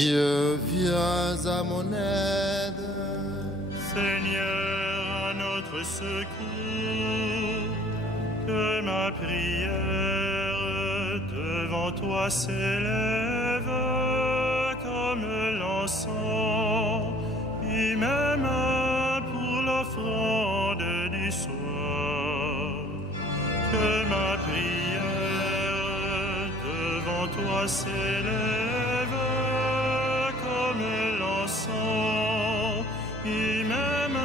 Dieu, viens à mon aide. Seigneur, à notre secours, que ma prière devant toi s'élève comme l'encens, et même pour l'offrande du soir. Que ma prière devant toi s'élève comme l'encens, et même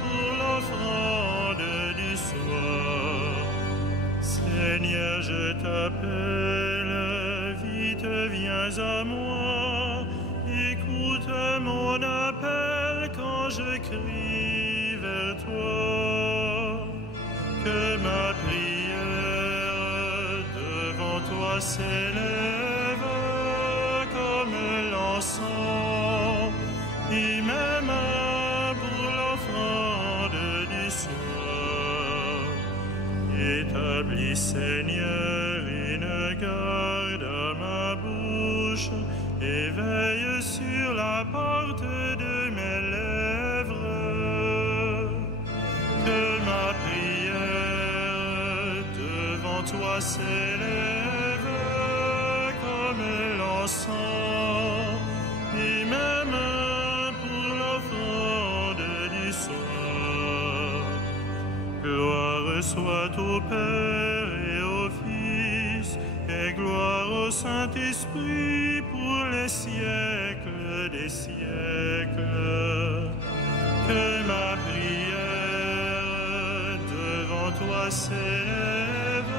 pour l'offrande du soir. Seigneur, je t'appelle, vite viens à moi, écoute mon appel quand je crie vers toi. Que ma prière devant toi s'élève comme l'encens, et même pour l'offrande du soir. Établis, Seigneur, une garde à ma bouche, et veille sur la porte de mes lèvres. Que ma prière devant toi s'élève comme l'encens, et même pour l'offrande du soir. Gloire soit au Père et au Fils, et gloire au Saint-Esprit pour les siècles des siècles. Que ma prière devant toi s'élève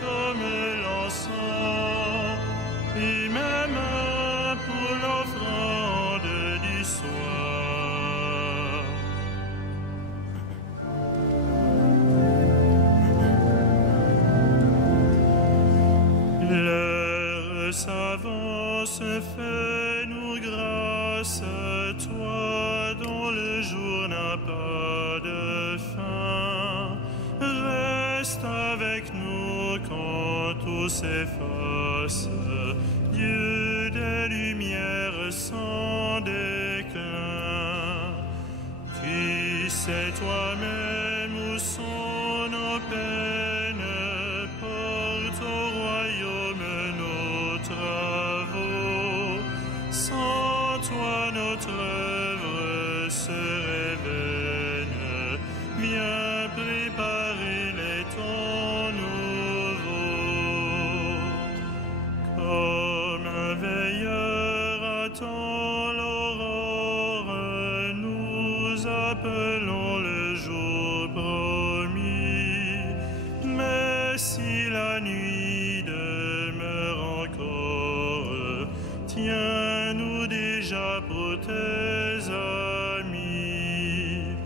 comme l'encens, et même pour l'offrande du soir. L'heure s'avance, fais-nous grâce, toi dont le jour n'a pas de fin. Reste avec nous quand tout s'efface, Dieu des lumières sans déclin. Tu sais toi-même où sont nos peines, porte au royaume nos travaux. Sans toi notre œuvre serait vaine. Viens préparer les temps nouveaux. Comme un veilleur attend l'aurore, nous appelons le jour promis. Mais si la nuit demeure encore, tiens-nous déjà pour tes amis.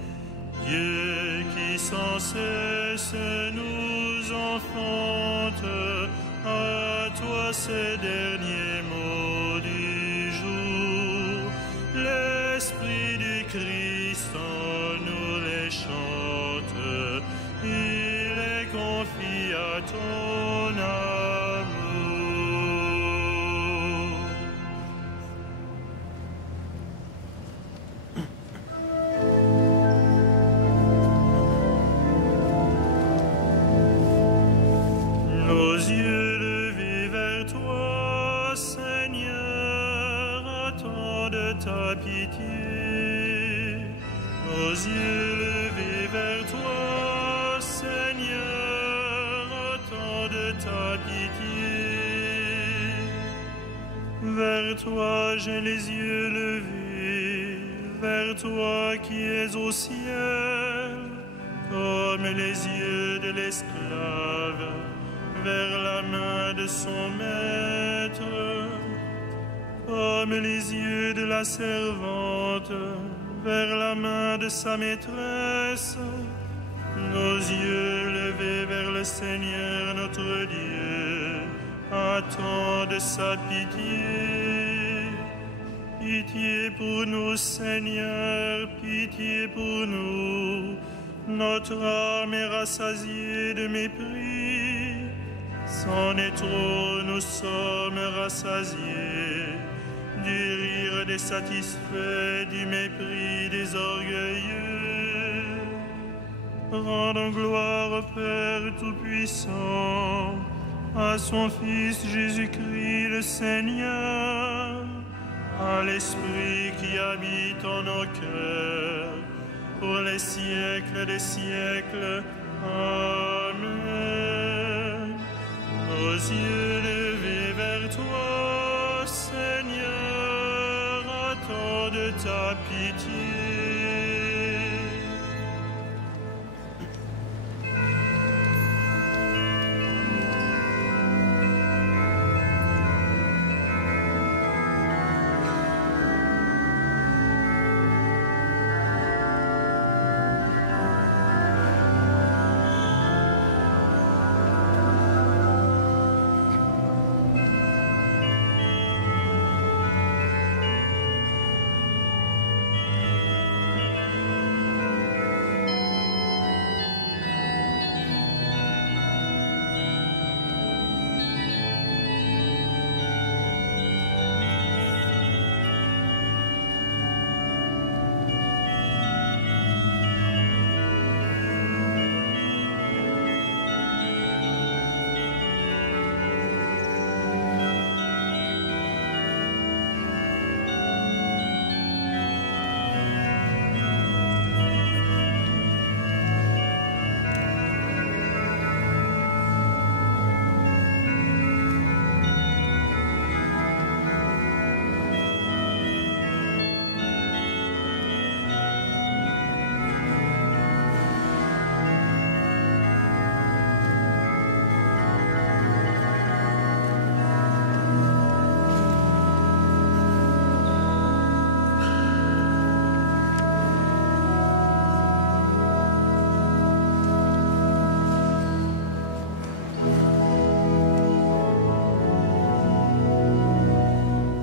Dieu qui sans cesse nous enfante, à toi ces derniers mots du jour. L'Esprit du Christ en nous les chante, il les confie à ton amour. Nos yeux levés vers toi, Seigneur, attendent ta pitié. Nos yeux levés vers toi, Seigneur, attendent ta pitié. Vers toi j'ai les yeux levés, vers toi qui es au ciel, comme les yeux de l'esclave vers la main de son maître, comme les yeux de la servante vers la main de sa maîtresse. Nos yeux levés vers le Seigneur notre Dieu attendent sa pitié. Pitié pour nous, Seigneur, pitié pour nous. Notre âme est rassasiée de mépris. C'en est trop, nous sommes rassasiés. du rire des satisfaits, du mépris des orgueilleux. Rendons gloire au Père Tout-Puissant, à son Fils Jésus-Christ le Seigneur, à l'Esprit qui habite en nos cœurs, pour les siècles des siècles. Amen. Nos yeux levés vers toi, Seigneur, attendent ta pitié.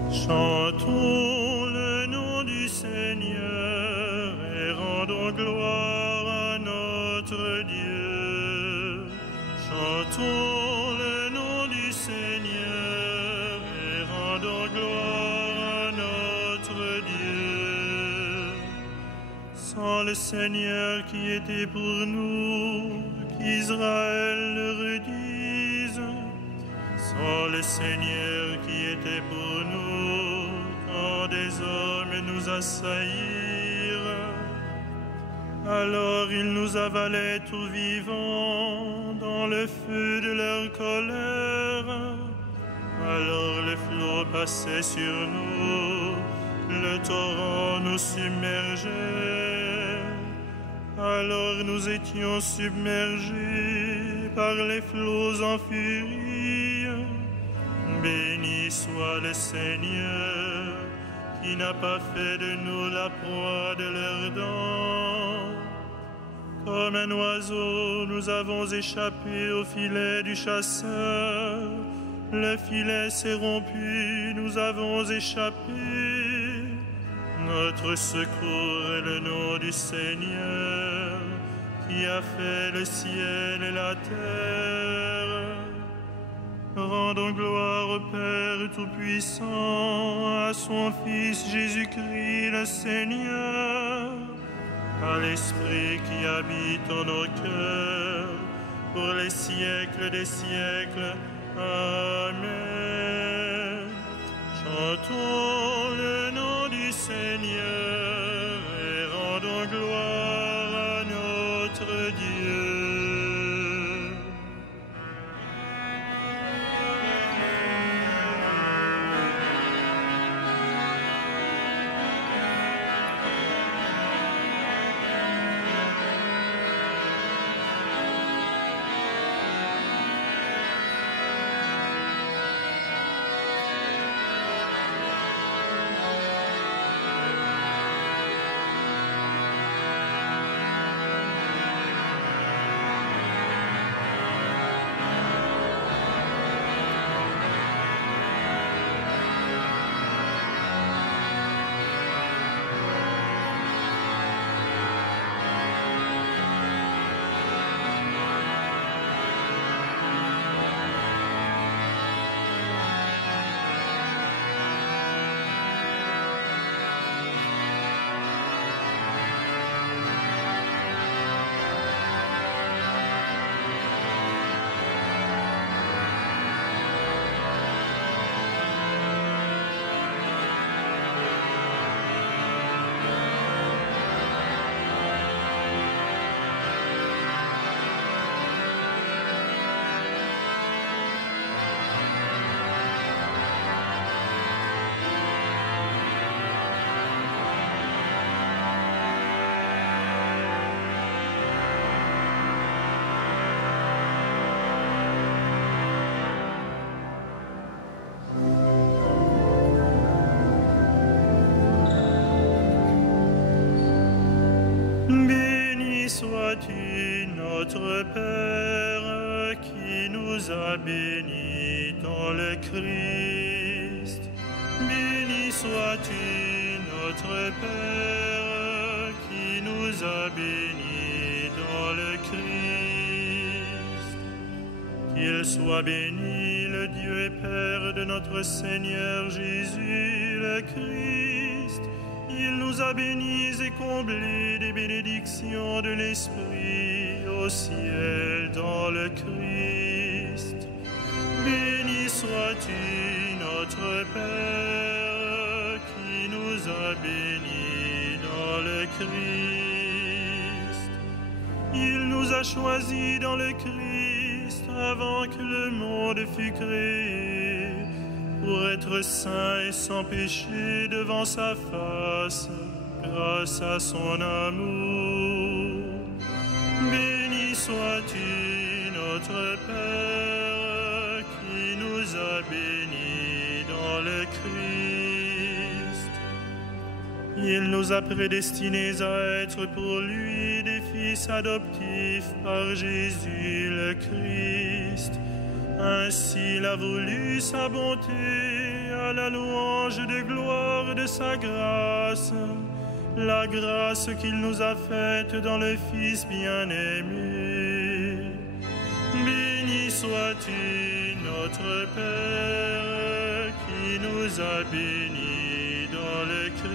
Chantons le nom du Seigneur et rendons gloire à notre Dieu. Chantons le nom du Seigneur et rendons gloire à notre Dieu. Sans le Seigneur qui était pour nous, qu'Israël le redise. Sans le Seigneur qui était pour nous, quand des hommes nous assaillirent, alors ils nous avalaient tout vivants dans le feu de leur colère. Alors le flot passait sur nous, le torrent nous submergeait. Alors nous étions submergés par les flots en furie. Béni soit le Seigneur, qui n'a pas fait de nous la proie de leurs dents. Comme un oiseau, nous avons échappé au filet du chasseur. Le filet s'est rompu, nous avons échappé. Notre secours est le nom du Seigneur, qui a fait le ciel et la terre. Rendons gloire au Père Tout-Puissant, à son Fils Jésus-Christ le Seigneur, à l'Esprit qui habite en nos cœurs, pour les siècles des siècles. Amen. Chantons le nom du Seigneur et rendons gloire à notre Dieu. tu notre Père qui nous a bénis dans le Christ. Béni sois-tu notre Père qui nous a bénis dans le Christ. Qu'il soit béni le Dieu et Père de notre Seigneur Jésus le Christ. Il nous a bénis et comblés des bénédictions de l'Esprit au ciel dans le Christ. Béni sois-tu notre Père qui nous a bénis dans le Christ. Il nous a choisis dans le Christ avant que le monde fût créé, pour être saints et sans péché devant sa face, grâce à son amour. Béni sois-tu notre Père qui nous a bénis dans le Christ. Il nous a prédestinés à être pour lui des fils adoptifs par Jésus le Christ. Ainsi il a voulu sa bonté à la louange de gloire de sa grâce, la grâce qu'il nous a faite dans le Fils bien-aimé. Béni sois-tu notre Père qui nous a bénis dans le Christ.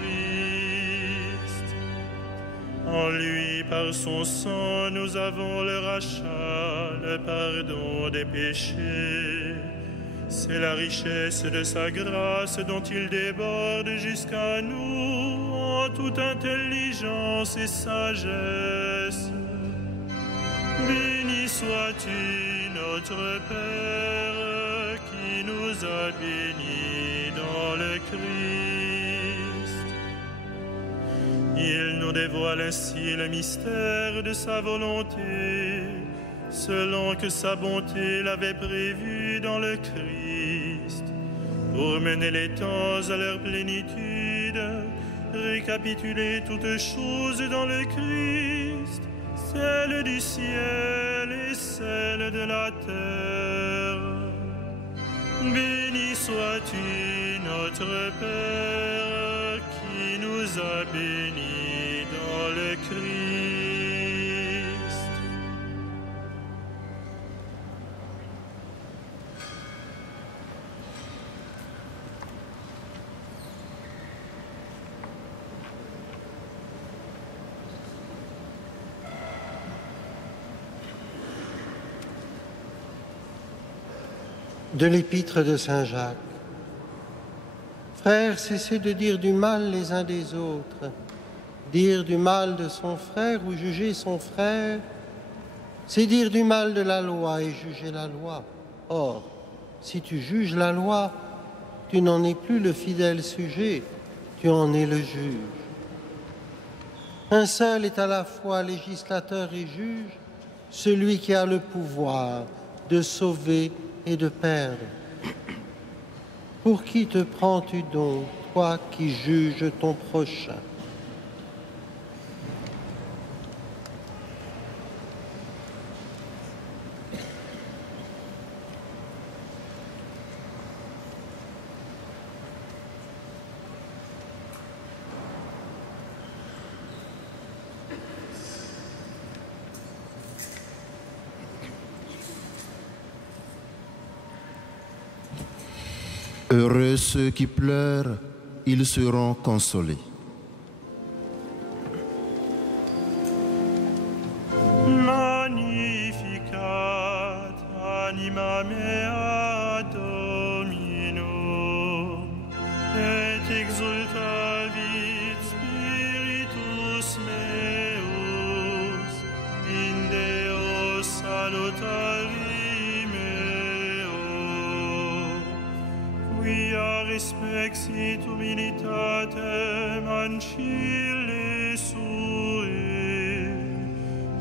En lui, par son sang, nous avons le rachat, le pardon des péchés. C'est la richesse de sa grâce dont il déborde jusqu'à nous en toute intelligence et sagesse. Béni sois-tu notre Père qui nous a bénis dans le Christ. Il nous dévoile ainsi le mystère de sa volonté, selon que sa bonté l'avait prévu dans le Christ, pour mener les temps à leur plénitude, récapituler toutes choses dans le Christ, celles du ciel et celles de la terre. Béni sois-tu notre Père qui nous a bénis dans le Christ. De l'épître de Saint Jacques. Frères, cessez de dire du mal les uns des autres. Dire du mal de son frère ou juger son frère, c'est dire du mal de la loi et juger la loi. Or, si tu juges la loi, tu n'en es plus le fidèle sujet, tu en es le juge. Un seul est à la fois législateur et juge, celui qui a le pouvoir de sauver et de perdre. Pour qui te prends-tu donc, toi qui juges ton prochain? Heureux ceux qui pleurent, ils seront consolés. Magnificat anima mea Domino, et exultavit spiritus meus, in Deo salutari meo. Quia respexit humilitatem ancille sue,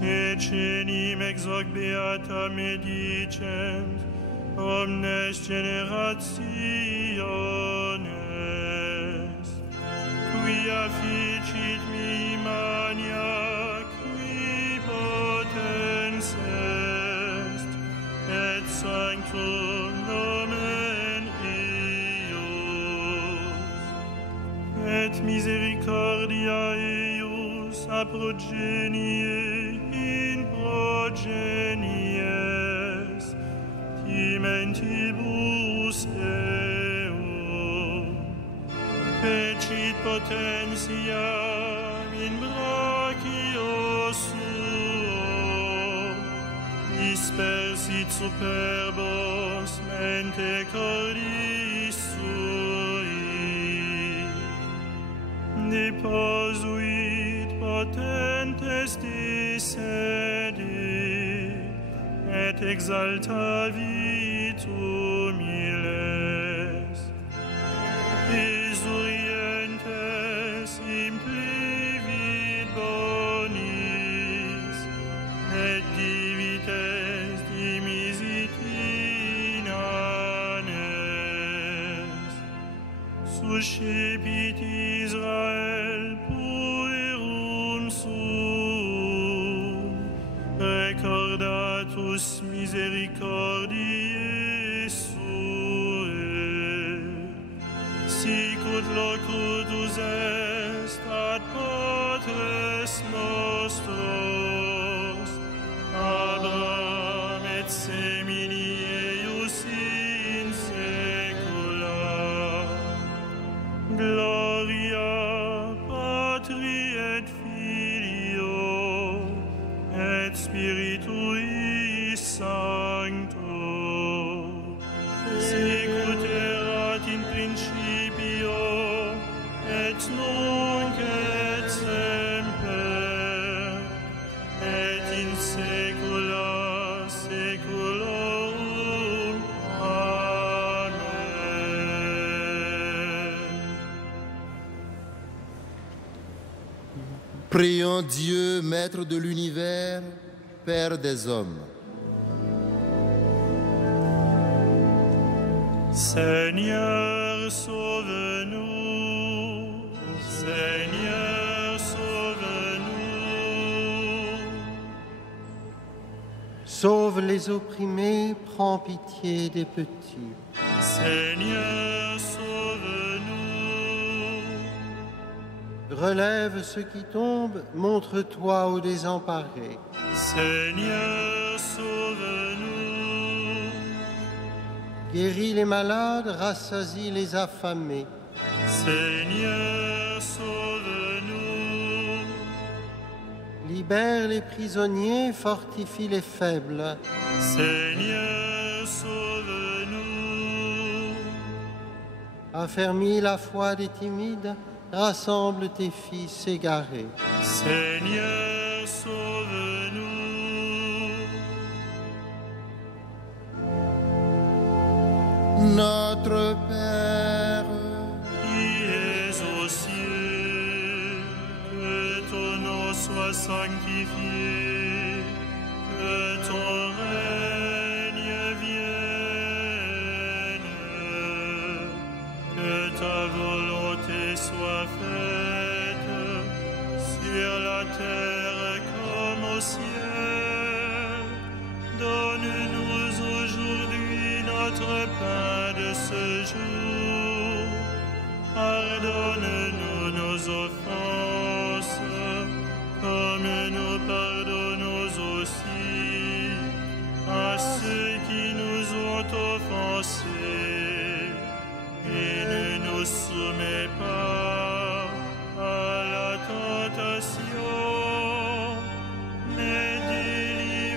et cenim ex hoc beata medicent omnes generationes, quia ficit mi mania, qui sanctum nomen eius, et misericordia eius a progenie in progenies, timentibus eum, pecit potentiam in brachio suo, dispersit superbos mente cordis sui, deposuit potentes dissedit, et exaltavit humiles, isurientes implivit bonis, et divites dimisit inanes, suscipit Israel puerum sum, recordatus misericordiae suae, sicut locutus est ad patres nostros, Abraham et semini eius in saecula. Gloria Patri et Filio et Spiritui Sancto, sicut erat in principio et nunc et semper et in saecula saeculorum. Amen. Prions Dieu, Maître de l'univers, Père des hommes. Seigneur, sauve-nous. Seigneur, sauve-nous. Sauve les opprimés, prends pitié des petits. Seigneur, sauve-nous. Relève ceux qui tombent, montre-toi aux désemparés. Seigneur, sauve-nous. Guéris les malades, rassasie les affamés. Seigneur, sauve-nous. Libère les prisonniers, fortifie les faibles. Seigneur, sauve-nous. Affermis la foi des timides, rassemble tes fils égarés. Seigneur, sauve-nous. Notre Père, Qui es aux cieux, que ton nom soit sanctifié, que ton règne vienne, que ta volonté soit faite sur la terre comme au ciel. Donne-nous aujourd'hui notre pain de ce jour. Pardonne-nous nos offenses, comme nous pardonnons aussi à ceux qui nous ont offensés. Et ne nous soumets pas à la tentation, mais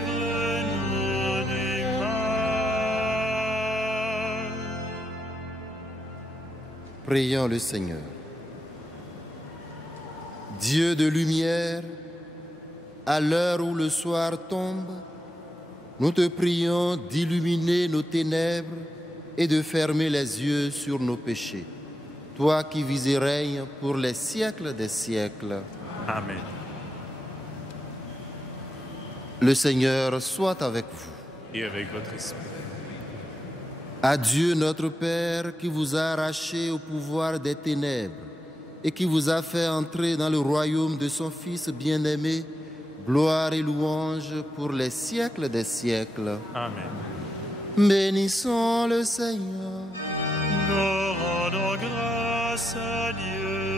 délivre-nous du mal. prions le Seigneur. Dieu de lumière, à l'heure où le soir tombe, nous te prions d'illuminer nos ténèbres et de fermer les yeux sur nos péchés. Toi qui vis et règnes pour les siècles des siècles. Amen. Le Seigneur soit avec vous. Et avec votre esprit. À Dieu notre Père qui vous a arraché au pouvoir des ténèbres et qui vous a fait entrer dans le royaume de son Fils bien-aimé, gloire et louange pour les siècles des siècles. Amen. Bénissons le Seigneur. Nous rendons grâce à Dieu.